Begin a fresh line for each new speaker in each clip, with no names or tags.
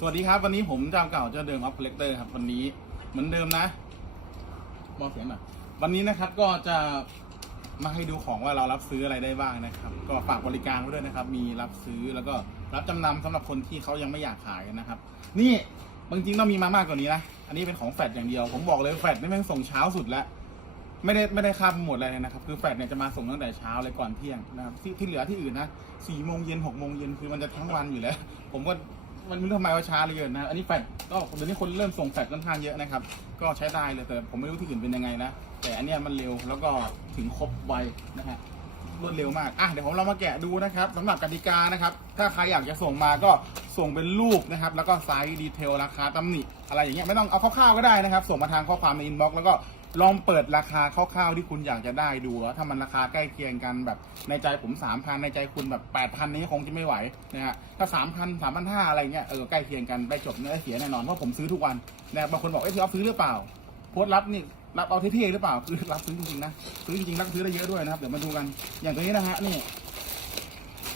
สวัสดีครับ วันนี้ผมเจ้าเก่าเจ้าเดิมออฟคอลเลกเตอร์ครับวันนี้เหมือนเดิมนะมองเสียงหน่อยวันนี้นะครับก็จะมาให้ดูของว่าเรารับซื้ออะไรได้บ้างนะครับ ก็ฝากบริการไว้ด้วยนะครับ มีรับซื้อแล้วก็รับจำนำสำหรับคนที่เขายังไม่อยากขายนะครับ นี่บางจริงต้องมีมามากกว่านี้นะอันนี้เป็นของแฟดอย่างเดียว ผมบอกเลยแฟดนี่แม่งส่งเช้าสุดแล้วไม่ได้ไม่ได้ค่าหมดอะไรเลยนะครับ คือแฟดเนี่ยจะมาส่งตั้งแต่เช้าเลยก่อนเที่ยงนะครับที่ที่เหลือที่อื่นนะสี่โมงเย็นหกโมงเย็นคือมันจะทั้งวันอยู่แล้ว ผมก็ มันไม่รู้ทำไมว่าช้าเหลยเกินนะอันนี้แฟดก็เดี๋ยวนี้คนเริ่มส่งแฟดค่อนข้างเยอะนะครับ ก็ใช้ได้เลยแต่ผมไม่รู้ที่อื่นเป็นยังไงนะ แต่อันเนี้ยมันเร็วแล้วก็ถึงครบไวนะฮะรวดเร็วมากอะเดี๋ยวผมเรามาแกะดูนะครับสำหรับกติกานะครับ ถ้าใครอยากจะส่งมาก็ส่งเป็นรูปนะครับ แล้วก็ไซส์ดีเทลราคาตำหนิอะไรอย่างเงี้ยไม่ต้องเอาคร่าวๆก็ได้นะครับ ส่งมาทางข้อความในอินบ็อกซ์แล้วก็ ลองเปิดราคาคร่าวๆที่คุณอยากจะได้ดูแล้วถ้ามันราคาใกล้เคียงกันแบบในใจผมสามพันในใจคุณแบบแปดพันนี้คงจะไม่ไหวนะฮะถ้าสามพันสามพันห้าอะไรเงี้ยเออใกล้เคียงกันได้จบไม่ได้เสียแน่นอนเพราะผมซื้อทุกวันนะบางคนบอกเอ้ยที่ออฟซื้อหรือเปล่า โพสต์รับนี่รับเอาเท่ๆหรือเปล่าคือรับซื้อจริงๆนะซื้อจริงๆรับซื้อได้เยอะด้วยนะครับเดี๋ยวมาดูกัน อย่างตัวนี้นะฮะนี่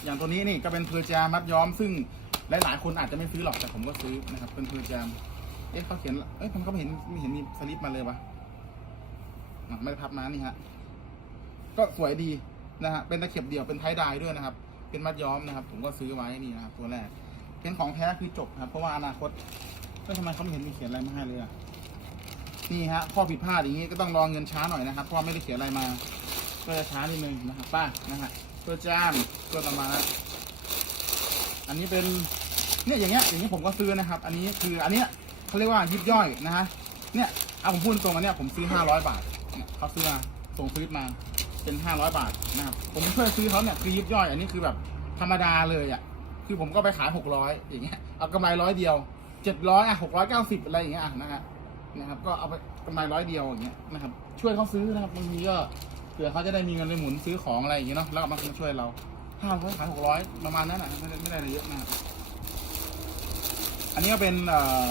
อย่างตัวนี้นี่ก็เป็นเพอร์จามัดย้อมซึ่งหลายๆคนอาจจะไม่ซื้อหรอกแต่ผมก็ซื้อนะครับเป็นเพอร์จามเอ๊ะเขาเขียนเอ้ยผมก็ไม่เห็นไม่เห็นมีสลิปมาเลยวะ อะไม่ได้พับมานี่ฮะก็สวยดีนะฮะเป็นตะเข็บเดี่ยวเป็นไทยดายด้วยนะครับ เป็นมัดย้อมนะครับ ผมก็ซื้อไว้นี่นะครับตัวแรก เป็นของแท้คือจบครับ เพราะว่าอนาคตก็ทำไมเขาไม่เห็นมีเขียนอะไรมาให้เลยอะนี่ฮะข้อผิดพลาดอย่างนี้ก็ต้องรอเงินช้าหน่อยนะครับเพราะว่าไม่ได้เขียนอะไรมาก็จะช้านิดนึงนะครับป้านะฮะเพื่อจ้ามเพื่อประมาณอันนี้เป็นเนี่ยอย่างเงี้ยอย่างนี้ผมก็ซื้อนะครับ อันนี้คืออันเนี้ยเขาเรียกว่ายิบย่อยนะฮะเนี่ยเอาผมพูดตรงอันเนี้ยผมซื้อห้าร้อยบาท เขาซื้อมาส่งซื้อมาเป็นห้าร้อยบาทนะครับผมเพื่อซื้อเขาเนี่ยคือยิบย่อย อันนี้คือแบบธรรมดาเลยอะคือผมก็ไปขายหกร้อยอย่างเงี้ยเอากำไรร้อยเดียวเจ็ดร้อยอะหกร้อยเก้าสิบอะไรอย่างเงี้ยอะนะฮะนะครับ ก็เอาไปกำไรร้อยเดียวอย่างเงี้ยนะครับ ช่วยเขาซื้อนะครับบางทีก็เผื่อเขาจะได้มีเงินไปหมุนซื้อของอะไรอย่างเงี้ยเนาะแล้วก็มาช่วยเราห้าร้อยขายหกร้อยประมาณนั้นนะไม่ได้ไม่ได้อะไรเยอะนะครับอันนี้ก็เป็นเอ่อ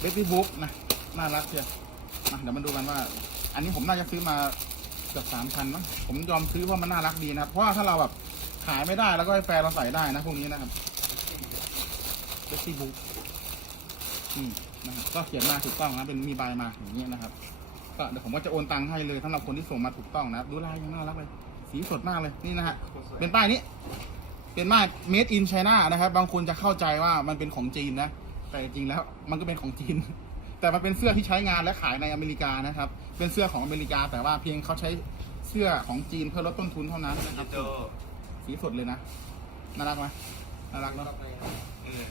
เบบี้บุ๊กนะน่ารักเชียวมเดี๋ยวมาดูกันว่า อันนี้ผมน่าจะซื้อมาเกือบสามพันมั้งผมยอมซื้อเพราะมันน่ารักดีนะครับ เพราะว่าถ้าเราแบบขายไม่ได้แล้วก็ให้แฟนเราใส่ได้นะพวกนี้นะครับเบบี้บุ๊กอืมนะครับก็เขียนมาถูกต้องนะเป็นมีใบมาอย่างนี้ยนะครับ ก็เดี๋ยวผมก็จะโอนตังค์ให้เลยสำหรับคนที่ส่งมาถูกต้องนะดูลายยังน่ารักเลย สีสดมากเลยนี่นะฮะเป็นป้ายนี้เป็นป้าย made in China นะครับ บางคนจะเข้าใจว่ามันเป็นของจีนนะ แต่จริงแล้วมันก็เป็นของจีน แต่มันเป็นเสื้อที่ใช้งานและขายในอเมริกานะครับ เป็นเสื้อของอเมริกา แต่ว่าเพียงเขาใช้เสื้อของจีนเพื่อลดต้นทุนเท่านั้นนะครับ
โจ
สีสดเลยนะ น่ารักไหมน่ารักเนาะ
เออ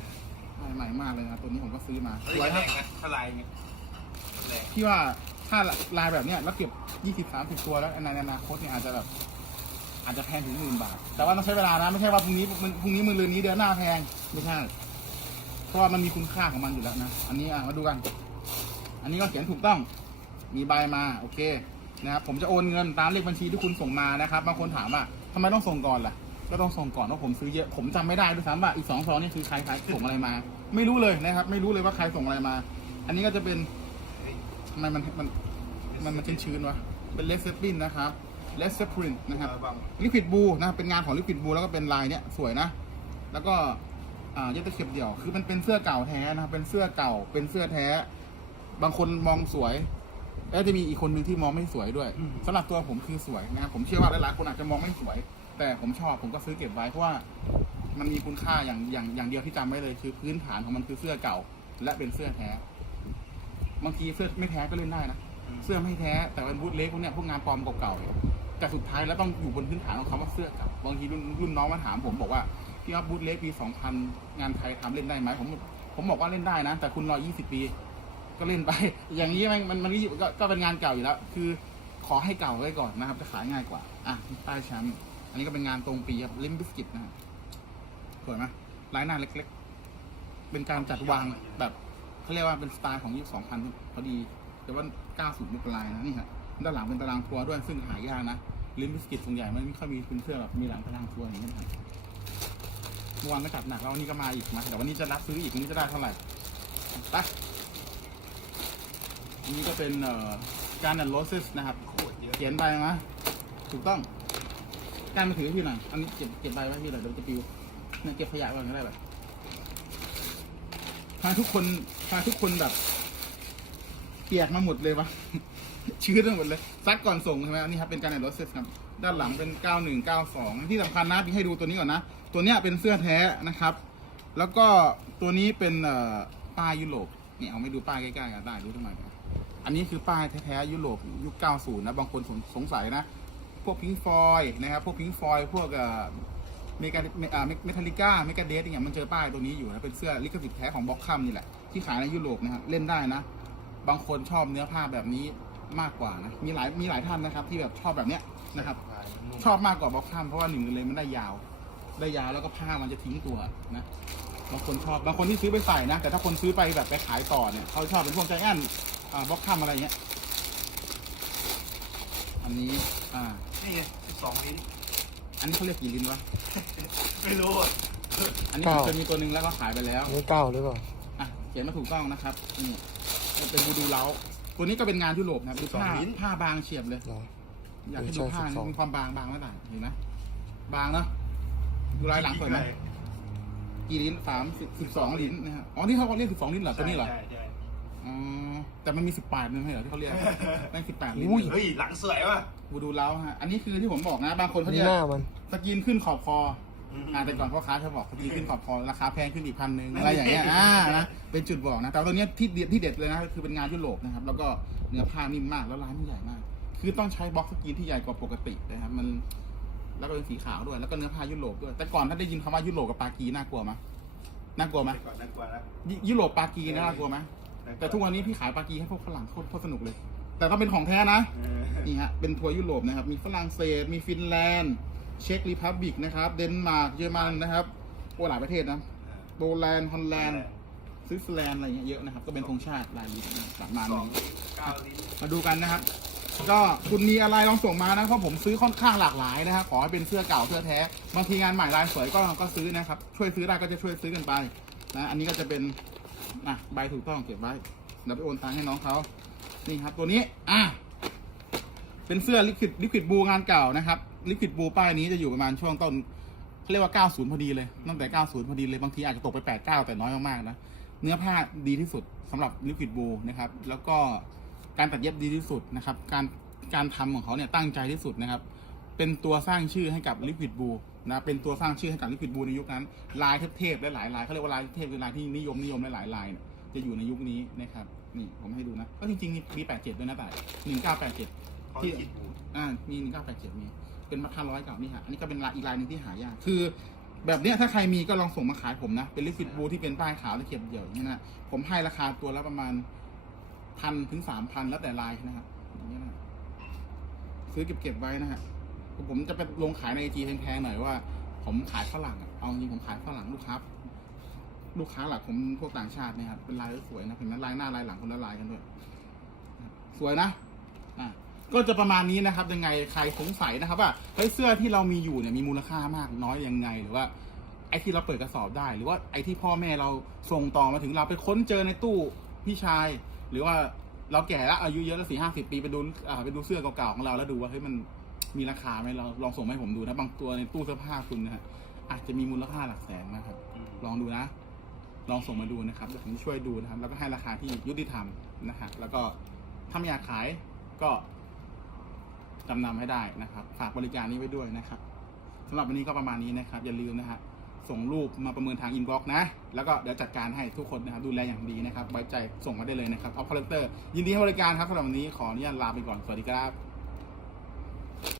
ใหม่ๆมากเลยนะ ตัวนี้ผมก็ซื้อมา
ส
ส
ว
วยย
ค
ค
รั
รั
บบเท่าไรเนี่ยแรง
ที่ว่าถ้าลายแบบเนี้ยแล้วเก็บยี่สิบสามสิบตัวแล้วในอนาคตเนี่ยอาจจะแบบอาจจะแพงถึงหมื่นบาท แต่ว่าต้องใช้เวลานะไม่ใช่ว่าพรุ่งนี้มันพรุ่งนี้มือลืนนี้เดือนหน้าแพงไม่ใช่เพราะว่ามันมีคุณค่าของมันอยู่แล้วนะ อันนี้อะมาดูกัน อันนี้ก็เขียนถูกต้อง มีใบมา โอเค นะครับ ผมจะโอนเงินตามเลขบัญชีที่คุณส่งมานะครับ บางคนถามว่าทำไมต้องส่งก่อนล่ะ ก็ต้องส่งก่อนเพราะผมซื้อเยอะ ผมจำไม่ได้ด้วยซ้ำว่าอีกสองซองนี่คือใครใครส่งอะไรมา ไม่รู้เลยนะครับ ไม่รู้เลยว่าใครส่งอะไรมา อันนี้ก็จะเป็นทำไมมันมันมันมันชื้นๆวะ เป็นเลสเซปปินนะครับเลสเซปรินนะครับลิควิดบูนะ เป็นงานของลิควิดบูแล้วก็เป็นลายเนี้ยสวยนะ แล้วก็อ่าเย็ดตะเข็บเดี่ยว คือมันเป็นเสื้อเก่าแท้นะครับ เป็นเสื้อเก่า เป็นเสื้อแท้ บางคนมองสวย แล้วจะมีอีกคนหนึ่งที่มองไม่สวยด้วยสำหรับตัวผมคือสวยนะครับผมเชื่อว่าหลายๆคนอาจจะมองไม่สวย แต่ผมชอบผมก็ซื้อเก็บไว้เพราะว่ามันมีคุณค่าอย่างอย่างอย่างเดียวที่จำไว้เลย คือพื้นฐานของมันคือเสื้อเก่า และเป็นเสื้อแท้บางทีเสื้อไม่แท้ก็เล่นได้นะเสื้อไม่แท้แต่เป็นบูทเล็กพวกเนี้ยพวกงานปลอมเก่าๆแต่สุดท้ายแล้วต้องอยู่บนพื้นฐานของคำว่าเสื้อเก่าบางทีรุ่นรุ่นน้องมาถามผมบอกว่าพี่ว่าบูทเล็กปี 2000 งานไทยทำเล่นได้ไหมผมผมบอกว่าเล่นได้นะ แต่คุณรอ 20 ปี ก็เล่นไป อย่างนี้มันมันมันก็ก็เป็นงานเก่าอยู่แล้ว คือขอให้เก่าไว้ก่อนนะครับ จะขายง่ายกว่า อะใต้แชมป์อันนี้ก็เป็นงานตรงปีครับลิมบิสกิตนะฮะสวยไหมลายหน้าเล็กๆ เป็นการจัดวางแบบเขาเรียกว่าเป็นสไตล์ของยุค2000พอดี แต่ว่า90ไม่เป็นไรนะนี่ฮะด้านหลังเป็นตารางทัวด้วยซึ่งหายากนะลิมบิสกิตส่วนใหญ่มันไม่ค่อยมีเป็นเสื้อแบบมีหลังตารางทัวอย่างนี้นะครับเมื่อวานก็จัดหนักแล้ววันนี้ก็มาอีกมาเดี๋ยววันนี้จะรับซื้ออีกวันนี้จะได้เท่าไหร่ไป อันนี้ก็เป็นเอ่อการแอนโรซิสนะครับ
โคตรเยอะ
เขียนใบนะถูกต้องการมาถือพี่หน่อยอันนี้เก็บเก็บใบไว้พี่หน่อยเดี๋ยวจะปิวเนี่ยเก็บขยะไว้ก็ได้แบบมาทุกคนมาทุกคนแบบ เปียกมาหมดเลยวะชื้นไปหมดเลยซักก่อนส่งใช่ไหมอันนี้ครับเป็นการแอนโรสเซสครับด้านหลังเป็น 9192 ที่สำคัญนะพี่ให้ดูตัวนี้ก่อนนะ ตัวเนี้ยเป็นเสื้อแท้นะครับ แล้วก็ตัวนี้เป็นเอ่อป้ายยุโรปเนี่ยเอาไม่ดูป้ายใกล้ๆกันได้รู้ทำไมกัน อันนี้คือป้ายแท้ๆยุโรปยุค 90 นะ บางคนสงสงสัยนะ พวกพิงฟอยนะครับ พวกพิงฟอยพวกเมกาเมทัลิก้าเมกาเดสเนี่ยมันเจอป้ายตัวนี้อยู่นะเป็นเสื้อลิขสิทธิ์แท้ของบ็อกคัมนี่แหละ ที่ขายในยุโรปนะครับเล่นได้นะ บางคนชอบเนื้อผ้าแบบนี้มากกว่านะ มีหลายมีหลายท่านนะครับ ที่แบบชอบแบบเนี้ยนะครับ ชอบมากกว่าบ็อกคัมเพราะว่าหนึ่งเลยมันได้ยาว ได้ยาวแล้วก็ผ้ามันจะทิ้งตัวนะบางคนชอบบางคนที่ซื้อไปใส่นะ แต่ถ้าคนซื้อไปแบบไปขายต่อเนี่ยเขาชอบเป็นพวกใจแอน อ่าบ็อกคัมอะไรเงี้ย อันนี้ อ่า
นี่ไงสองลิ้น
อันนี้เขาเรียกกี่ลิ้นวะ
ไม่รู้อะ
อันนี้
เก้า
เคยมีตัวหนึ่งแล้วก็ขายไปแล้ว
อันนี้เก้าหรือเปล่า
อะ เขียนมาถูกต้องนะครับ นี่เป็นบูดูเล้าตัวนี้ก็เป็นงานยุโรปนะครับดูผ้าผ้าบางเฉียบเลย
เหรอ
อยากให้ดูผ้า
ใช่
นะ
12
มีความบางบางไม่ต่างเห็นไหมบางเนอะดูลายหลังสวยไหมกี่ลิ้นสามสิบสิบสองลิ้นนะฮะอ๋อที่เขาเรียกสิบสองลิ้นเหรอตัวนี้เหรอ
ใช่ใช่
อ๋อแต่มันมีสิบแปดนึงไม่เหรอที่เขาเรียกไม่สิบแปดลิ้น
อุ้ย
เฮ้ยหลังสวยว่ะ
บูดูเล้าฮะ อันนี้คือที่ผมบอกนะ บางคนเขา
นี่
เรียก
หน้ามัน
สกรีนขึ้นขอบคออ่าแต่ก่อนพ่อค้าจะบอกสกรีนขึ้นขอบคอราคาแพงขึ้นอีกพันหนึ่งอะไรอย่างเงี้ยอ่านะเป็นจุดบอกนะแต่ตัวเนี้ยที่เด็ดที่เด็ดเลยนะคือเป็นงานยุโรปนะครับแล้วก็เนื้อผ้านิ่มมากแล้วร้านนี่ใหญ่มาก คือต้องใช้บล็อกสกรีนที่ใหญ่กว่าปกตินะครับมัน แล้วก็เป็นสีขาวด้วยแล้วก็เนื้อผ้ายุโรปด้วย แต่ก่อนถ้าได้ยินคำว่ายุโรปกับปากีน่ากลัวไหมน่ากลัวไหม
ก่อนน่ากลัวนะ
ยุยุโรปปากีน่ากลัวไหม แต่ทุกวันนี้พี่ขายปากีให้พวกฝรั่งโคตรโคตรสนุกเลย แต่ต้องเป็นของแท้นะ
เออ
นี่ฮะ เป็นทัวร์ยุโรปนะครับ มีฝรั่งเศส มีฟินแลนด์ เช็กรีพับบิกนะครับ เดนมาร์ก เยอรมันนะครับ โอ้หลายประเทศนะ โปแลนด์ ฮอลแลนด์ สวิตเซอร์แลนด์ อะไรเงี้ยเยอะนะครับ ก็เป็นธงชาติลายนี้ประมาณ
สอง
นี้
เก้าลิ้น
มาดูกันนะครับ ก็คุณมีอะไรลองส่งมานะเพราะผมซื้อค่อนข้างหลากหลายนะครับขอให้เป็นเสื้อเก่าเสื้อแท้บางทีงานใหม่ลายสวยก็ก็ซื้อนะครับช่วยซื้อได้ก็จะช่วยซื้อกันไปนะอันนี้ก็จะเป็น อะใบถูกต้องเก็บไว้เดี๋ยวไปโอนตังค์ให้น้องเขานี่ครับ ตัวนี้ อะเป็นเสื้อลิควิดลิควิดบูงานเก่านะครับลิควิดบูป้ายนี้จะอยู่ประมาณช่วงต้นเขาเรียกว่า 90 พอดีเลยตั้งแต่ 90 พอดีเลยบางทีอาจจะตกไป 89 แต่น้อยมากๆนะเนื้อผ้าดีที่สุดสำหรับลิควิดบูนะครับ แล้วก็การตัดเย็บดีที่สุดนะครับ การการทำของเขาเนี่ยตั้งใจที่สุดนะครับ เป็นตัวสร้างชื่อให้กับลิควิดบูนะเป็นตัวสร้างชื่อให้กับลิควิดบูในยุคนั้น ลายเทพๆและหลายลายเขาเรียกว่าลายเทพคือลายที่นิยมนิยมหลายๆลายเนี่ยจะอยู่ในยุคนี้นะครับนี่ผมให้ดูนะก็จริงๆมีมี87ด้วยนะแต่1987
เขา
ที่
คิดบู
อ่ามีหนึ่งเก้าแปดเจ็ดมีเป็นมาพันร้อยเก่านี่ฮะอันนี้ก็เป็นลายอีกลายหนึ่งที่หายากคือแบบเนี้ยถ้าใครมีก็ลองส่งมาขายผมนะ เป็นลิควิดบูที่เป็นป้ายขาวและเขียนเดี่ยวอย่างนี้นะผมให้ราคาตัวละประมาณพันถึงสามพันแล้วแต่ลายนะครับอย่างนี้นะซื้อเก็บเก็บไว้นะฮะ ผมจะไปลงขายในไอจีแพงๆหน่อยว่า ผมขายฝรั่งเอาจริงผมขายฝรั่งลูกค้าลูกค้าหลักผมพวกต่างชาติเนี่ยครับเป็นลายสวยนะเห็นไหมลายหน้าลายหลังคนละลายกันด้วยสวยนะอะก็จะประมาณนี้นะครับ ยังไงใครสงสัยนะครับ ว่าเฮ้ยเสื้อที่เรามีอยู่เนี่ยมีมูลค่ามากน้อยยังไงหรือว่าไอ้ที่เราเปิดกระสอบได้ หรือว่าไอ้ที่พ่อแม่เราส่งต่อมาถึงเราไปค้นเจอในตู้พี่ชาย หรือว่าเราแก่แล้วอายุเยอะแล้วสี่ห้าสิบปีไปดูอ่าไปดูเสื้อเก่าๆของเราแล้วดูว่าเฮ้ยมัน มีราคาไหมเราลองส่งมาให้ผมดูนะบางตัวในตู้เสื้อผ้าคุณนะฮะอาจจะมีมูลค่าหลักแสนนะครับ ลองดูนะ ลองส่งมาดูนะครับเดี๋ยวผมจะช่วยดูนะครับ แล้วก็ให้ราคาที่ยุติธรรมนะฮะแล้วก็ถ้าไม่อยากขายก็จำนำให้ได้นะครับ ฝากบริการนี้ไว้ด้วยนะครับสำหรับวันนี้ก็ประมาณนี้นะครับ อย่าลืมนะฮะส่งรูปมาประเมินทางอินบ็อกซ์นะ แล้วก็เดี๋ยวจัดการให้ทุกคนนะครับดูแลอย่างดีนะครับไว้ใจส่งมาได้เลยนะครับออฟคอลเลกเตอร์ยินดีให้บริการครับสำหรับวันนี้ขออนุญาตลาไปก่อนสวัสดีครับ